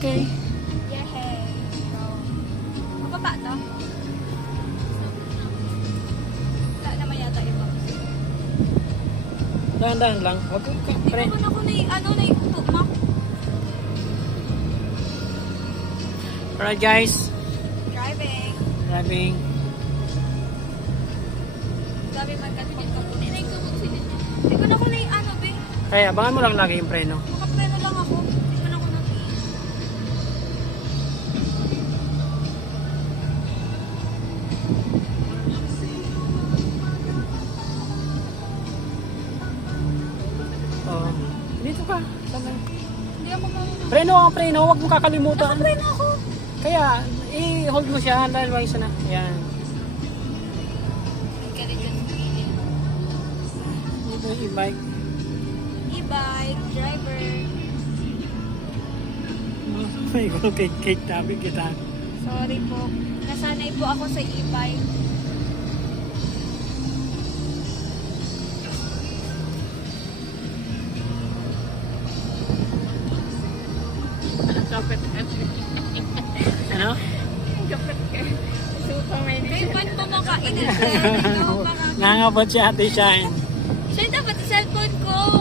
Okay. Yehey. So, mababa to? Wala naman yata iba. Dahan-dahan lang. Wag ka, Hindi pre. naman ako na-tugma. Alright guys. Driving. Driving. Sabi man kasi magkapunin. Hindi ko na ako na be. Kaya abangan mo lang lagi yung preno. Makapreno lang ako. Hindi man ako na. Oh. Dito ka. Sama. Hindi ako marunong. Preno ang preno. Huwag mo kakalimutan. Nakapreno ako. Kaya, i-hold mo siya dahil wag isa na. Ayan. Galit dyan sa gilid. Dito yung e-bike. E-bike, driver. May ko cake tabi kita. Sorry po. Nasanay po ako sa e-bike. Kapit Ano? Kapit ka. Suka may din. Ba't po makainin? Nangabot si Ate Shine. Siya dapat sa cellphone ko.